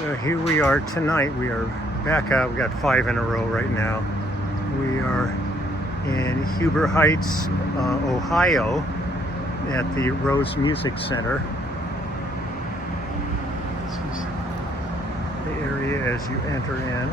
Here we are tonight. We are back out. We got 5 in a row right now. We are in Huber Heights, Ohio, at the Rose Music Center. This is the area as you enter in.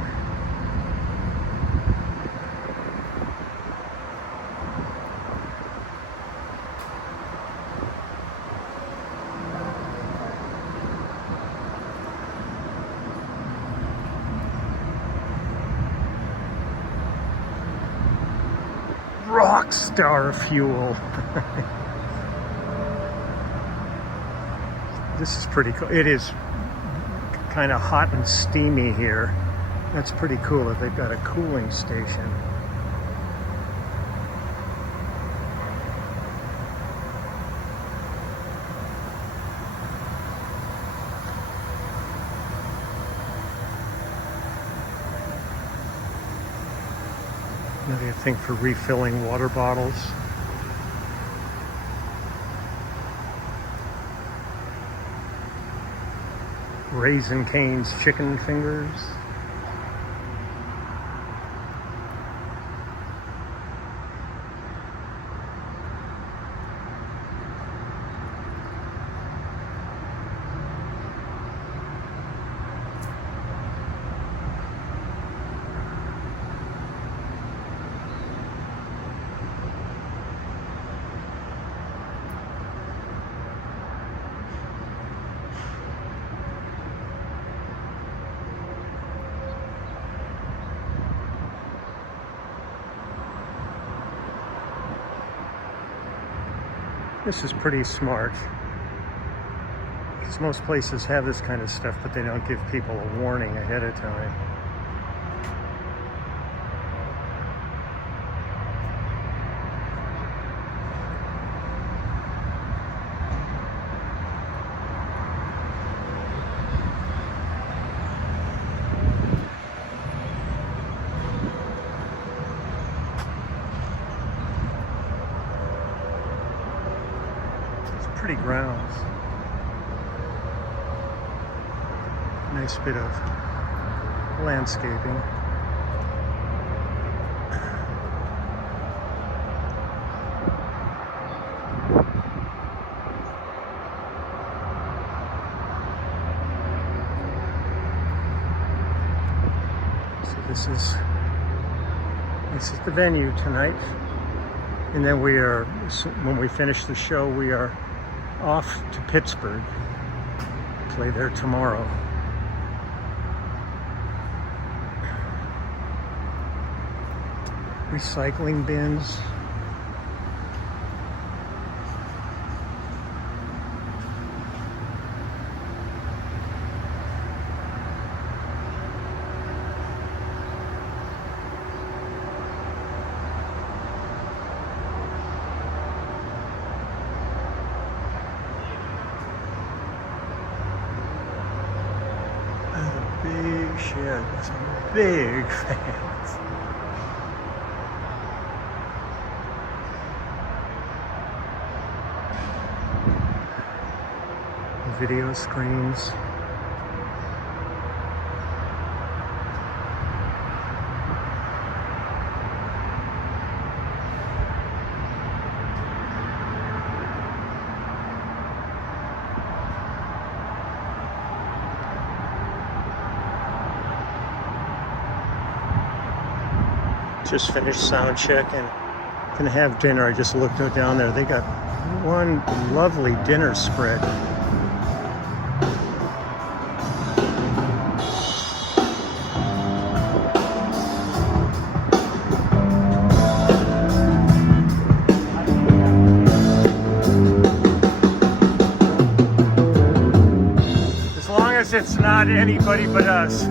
Rock star fuel. This is pretty cool. It is kind of hot and steamy here. That's pretty cool that they've got a cooling station. Another thing for refilling water bottles. Raisin Cane's chicken fingers. This is pretty smart, because most places have this kind of stuff, but they don't give people a warning ahead of time. Pretty grounds. Nice bit of landscaping. So this is the venue tonight. And then when we finish the show, we are off to Pittsburgh, play there tomorrow. Recycling bins. Big shed with some big fans. Video screens. Just finished sound check and gonna have dinner. I just looked down there. They got one lovely dinner spread. As long as it's not anybody but us.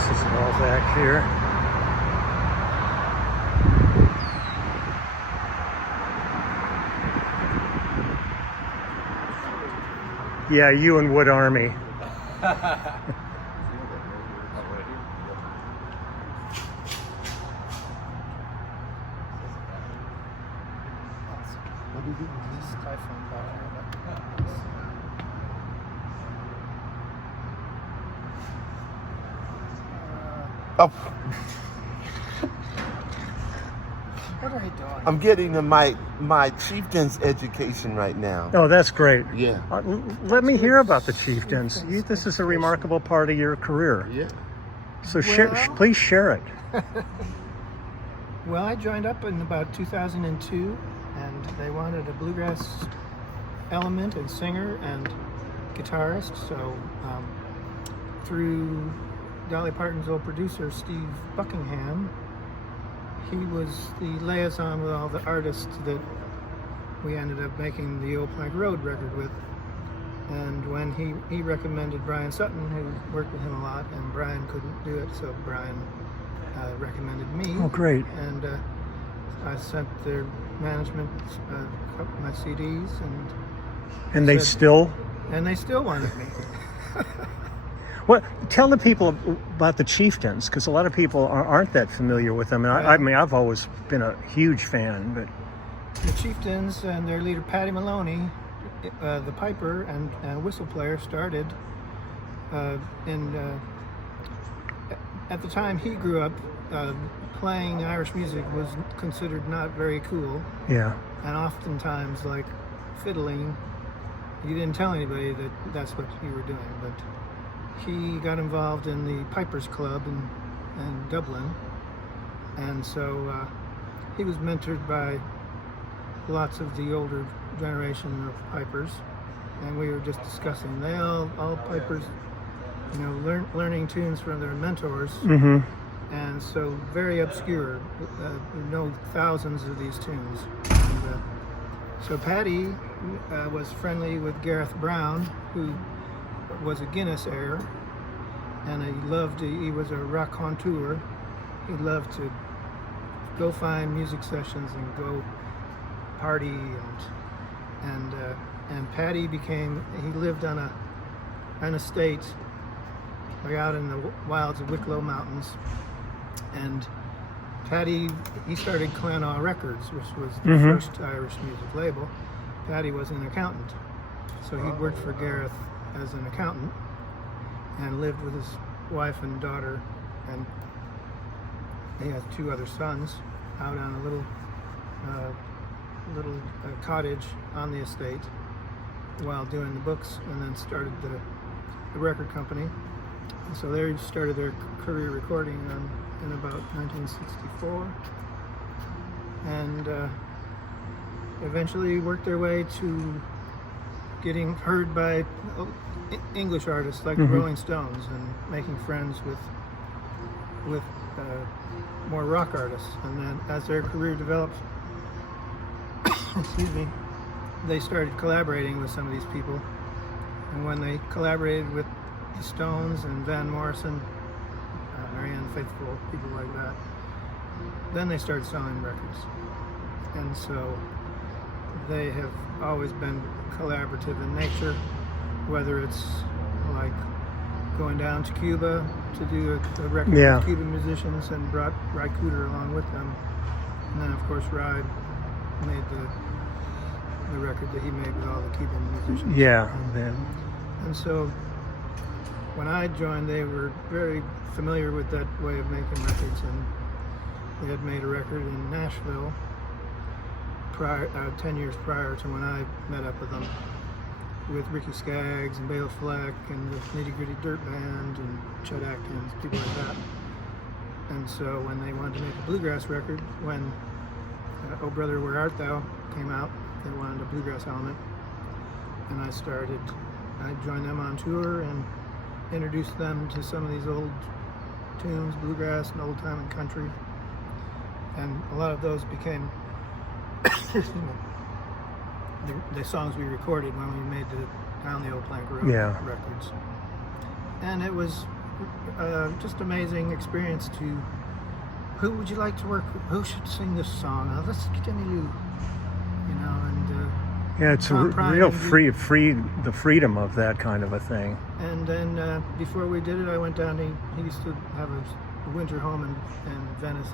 boxes are all back here. Yeah, you and Wood Army. Oh, What are you doing? I'm getting my chieftain's education right now. Oh, that's great. Yeah. Let me hear about the chieftains. This is a remarkable part of your career. Yeah. So Well- please share it. Well, I joined up in about 2002, and they wanted a bluegrass element and singer and guitarist. So through Dolly Parton's old producer, Steve Buckingham, he was the liaison with all the artists that we ended up making the Old Plank Road record with. And when he recommended Brian Sutton, who worked with him a lot, and Brian couldn't do it, so Brian recommended me. Oh, great. And I sent their management my CDs, And they said- still... and they still wanted me. What? Tell the people about the chieftains, because a lot of people aren't that familiar with them. And I mean, I've always been a huge fan, but... The Chieftains and their leader Patty Maloney, the piper and whistle player, started at the time he grew up. Playing Irish music was considered not very cool, Yeah. and oftentimes, like fiddling, you didn't tell anybody that that's what you were doing. But he got involved in the Pipers Club in Dublin, and so he was mentored by lots of the older generation of pipers, and we were just discussing. They all pipers, learning tunes from their mentors, Mm-hmm. and so very obscure. We know thousands of these tunes. And, so Patty was friendly with Gareth Brown, who was a Guinness heir, and he was a raconteur. He loved to go find music sessions and go party, and Patty he lived on an estate like out in the wilds of Wicklow Mountains, and he started Clanaw Records, which was the first Irish music label. Patty was an accountant, so he worked for Gareth as an accountant and lived with his wife and daughter, and he has 2 other sons out on a little cottage on the estate while doing the books, and then started the record company. And so they started their career recording in about 1964, and eventually worked their way to getting heard by English artists like the Rolling Stones, and making friends with more rock artists. And then as their career developed, excuse me, they started collaborating with some of these people. And when they collaborated with the Stones and Van Morrison, Marianne Faithfull, people like that, then they started selling records. And so they have always been collaborative in nature, whether it's like going down to Cuba to do a record with Cuban musicians and brought Ry Cooder along with them. And then of course Ry made the record that he made with all the Cuban musicians. Yeah. And so when I joined, they were very familiar with that way of making records, and they had made a record in Nashville 10 years prior to when I met up with them, with Ricky Skaggs and Bela Fleck and the Nitty Gritty Dirt Band and Chet Atkins, people like that. And so when they wanted to make a bluegrass record, when Oh Brother Where Art Thou came out, they wanted a bluegrass element, and I joined them on tour and introduced them to some of these old tunes, bluegrass and old time and country, and a lot of those became the songs we recorded when we made Down the Old Plank Road records. And it was just amazing experience to. Who would you like to work with? Who should sing this song? Let's continue, you know, and Yeah, it's a Tom Prine real and the freedom of that kind of a thing. And then before we did it, I went down. He used to have a winter home in Venice,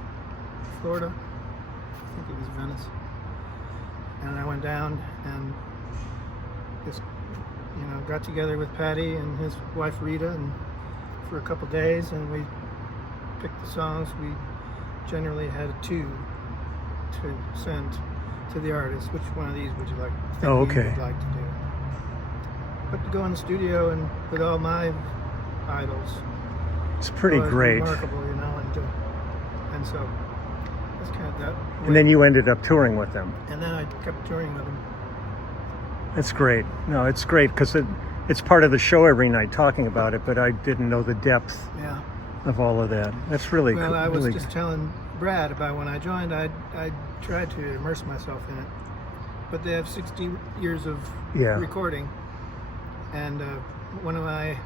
Florida. I think it was Venice. And I went down and just, you know, got together with Patty and his wife Rita, and for a couple days, and we picked the songs. We generally had 2 to send to the artist. Which one of these would you like? Oh, okay. Would like to do? But to go in the studio and with all my idols, It's pretty was great. remarkable, you know, and so that's kind of that. And then you ended up touring with them. And then I kept touring with him. It's great. No, it's great because it's part of the show every night talking about it, but I didn't know the depth Yeah. of all of that. That's really Well, I was really, just telling Brad about when I joined. I tried to immerse myself in it, but they have 60 years of Yeah. recording, and one of my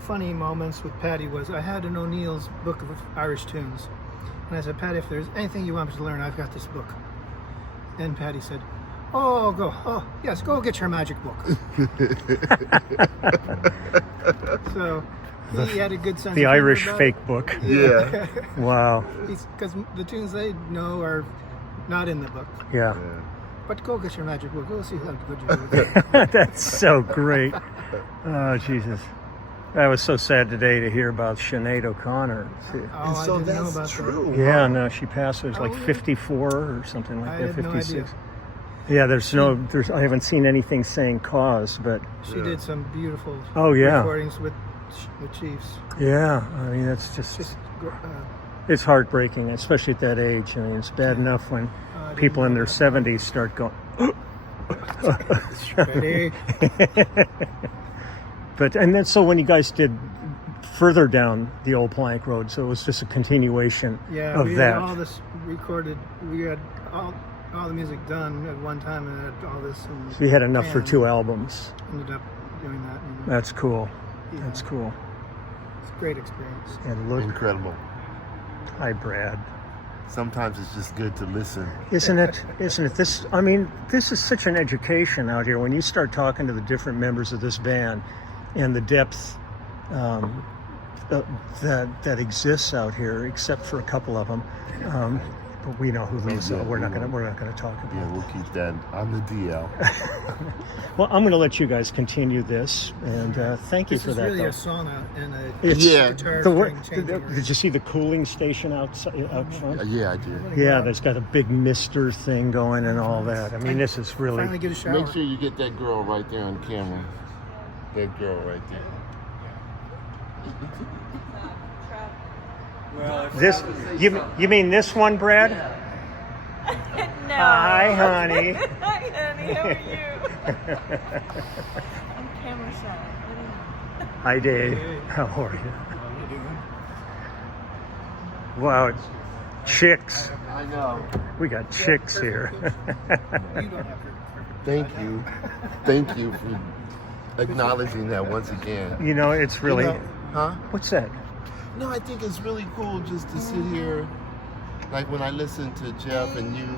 funny moments with Patty was I had an O'Neill's book of Irish tunes, and I said, Patty, if there's anything you want me to learn, I've got this book. And Patty said, oh yes, go get your magic book. So he had a good sense the of humor Irish about fake it. book. Yeah. Wow. Because the tunes they know are not in the book. Yeah. But go get your magic book. We'll see how good you do with it. That's so great. Oh, Jesus. I was so sad today to hear about Sinead O'Connor. Oh, And so I didn't know that's about true. Yeah, huh? no, she passed. It was like Oh, really? 54 or something like I that, had no 56. idea. Yeah, I haven't seen anything saying cause, but that. She did some beautiful Oh, yeah. recordings with the Chiefs. yeah, I mean, that's just it's heartbreaking, especially at that age. I mean, it's bad enough when I didn't people in know their that. 70s start going. Ready? But and then so when you guys did further down the old plank road, so it was just a continuation Yeah, of we that. had all this recorded. We had all the music done at one time, and had all this. And So you had enough for and 2 albums. Ended up doing that. You know. That's cool. Yeah. That's cool. It's a great experience. And look, Incredible. hi Brad. Sometimes it's just good to listen. Isn't it? Isn't it? This, I mean, this is such an education out here when you start talking to the different members of this band and the depth that exists out here, except for a couple of them. But we know who those are. We're not gonna talk about. Yeah, we'll keep that on the DL. Well, I'm gonna let you guys continue this, and thank you This for is that. really though. a sauna and a It's- Yeah. guitar The, string changing room. did you see the cooling station out front? Yeah, I did. Yeah, there's got a big mister thing going and all that. I mean, this is really. Finally get a shower. Make sure you get that girl right there on camera. That girl right there. This you mean this one, Brad? No. Hi, honey. Hi, honey. How are you? I'm camera shy. What do you know? Hi, Dave. How are you? Wow, chicks. I know. We got chicks here. Thank you. Thank you for acknowledging that once again. You know, it's really. You know, huh? What's that? No, I think it's really cool just to sit here, like when I listen to Jeff and you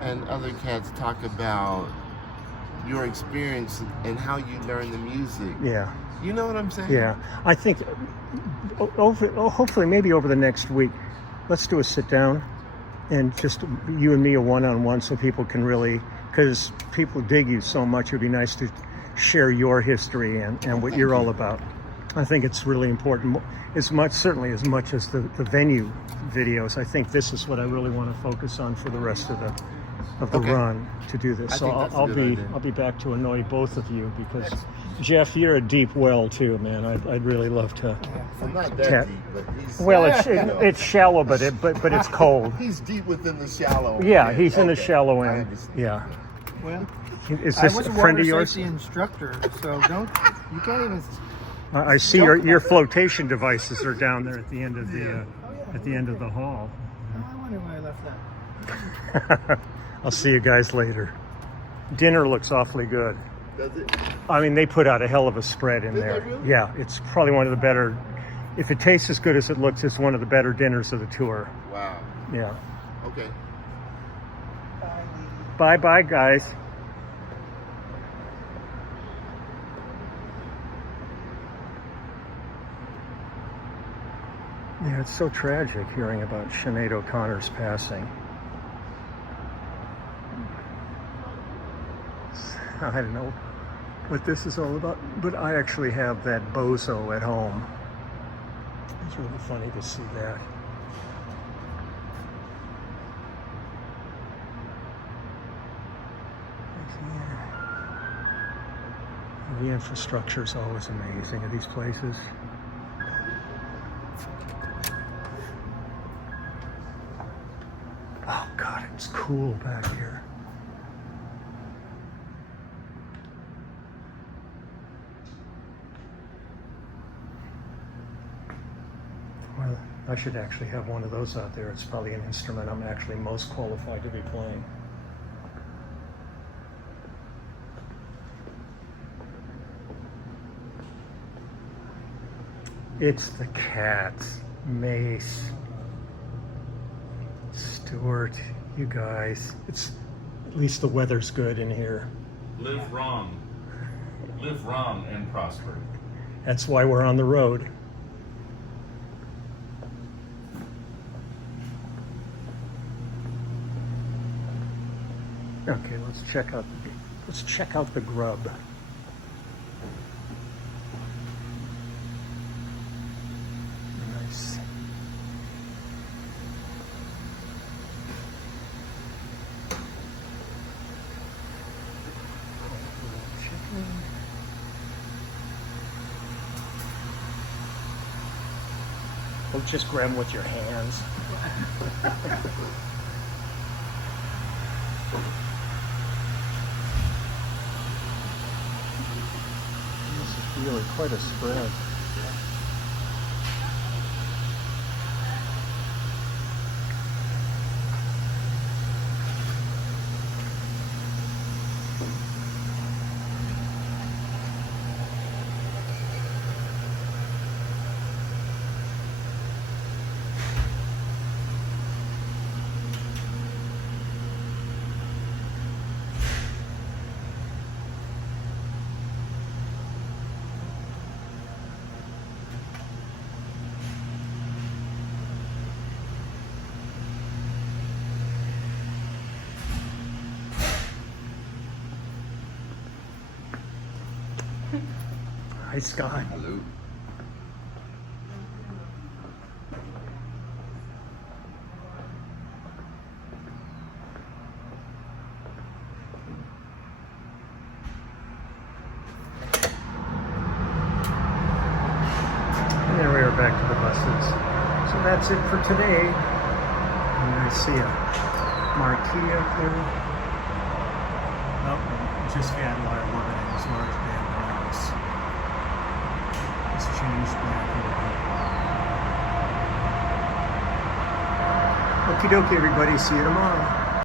and other cats talk about your experience and how you learn the music. Yeah. You know what I'm saying? Yeah, I think hopefully maybe over the next week, let's do a sit down and just you and me a one-on-one so people can really, because people dig you so much, it'd be nice to share your history and what you're all about. I think it's really important, certainly as much as the venue videos. I think this is what I really want to focus on for the rest of the Okay. run to do this. I So think that's a I'll good idea. be back to annoy both of you because Jeff, you're a deep well too, man. I'd really love to. I'm not that Cat. deep, but he's... Well, it's shallow, but it's cold. He's deep within the shallow. Yeah, he's in the Okay. shallow I end. understand. Yeah. Well, Is I this was a a friend water of yours? safety instructor, so you can't even. I see your flotation devices are down there at the end of the hall. Oh, I wonder why I left that. I'll see you guys later. Dinner looks awfully good. Does it? I mean, they put out a hell of a spread in Did they there. really? Yeah, it's probably one of the better. If it tastes as good as it looks, it's one of the better dinners of the tour. Wow. Yeah. Okay. Bye, guys. Yeah, it's so tragic hearing about Sinead O'Connor's passing. I don't know what this is all about, but I actually have that bozo at home. It's really funny to see that. The infrastructure is always amazing at these places. Oh God, it's cool back here. Well, I should actually have one of those out there. It's probably an instrument I'm actually most qualified to be playing. It's the cats. Mace. Stuart, you guys. It's at least the weather's good in here. Live wrong and prosper. That's why we're on the road. Okay, let's check out the grub. Nice. Chicken. Don't just grab them with your hands. This is really quite a spread. Hi, Scott. Hello. And there we are back to the buses. So that's it for today. And I see a marquee up there. Oh, just had while living in his large band house. It's changed back a little bit. Okie dokie, everybody. See you tomorrow.